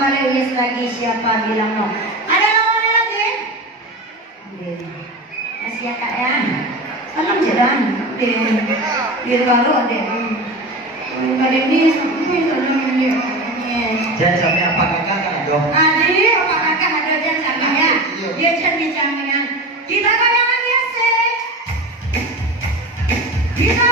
balik yes lagi siapa bilang no. Ada lawannya lagi? Ambil. Masih ya kak ya. Salam jalan. Dia baru ada. Kali ini sampai dalam dia. Jangan sampai apa kakak kan dong. Adik, apa kakak ada jangan sampai ya. Dia jangan. Kita kayangan ya sih. Kita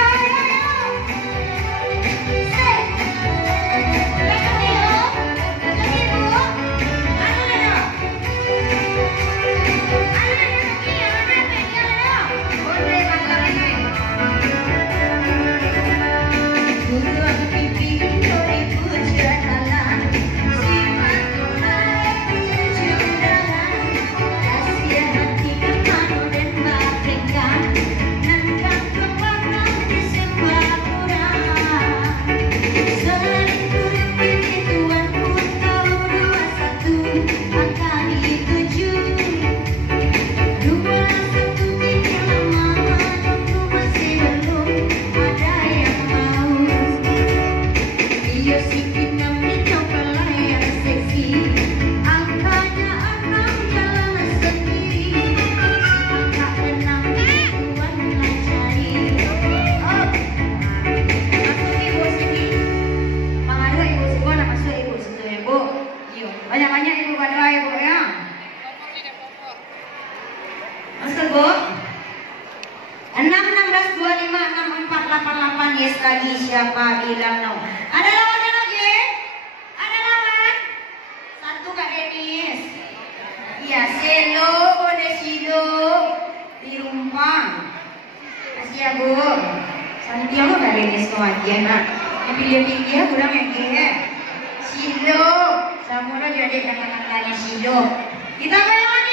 banyak-banyak ibu berdoa ya bu ya. Masuk bu. 616256488 yes lagi siapa bilang no. Ada lawannya lagi? Ada lawan? Satu Kak Denis. Iya, Selo, Bodesido, Tirumpang. Kasih ya bu. Santiago Kak Denis kewajian nak. Yang pilih-pilih kurang yang Silo. Samura jadi kata-katanya Silo. Kita bayangkan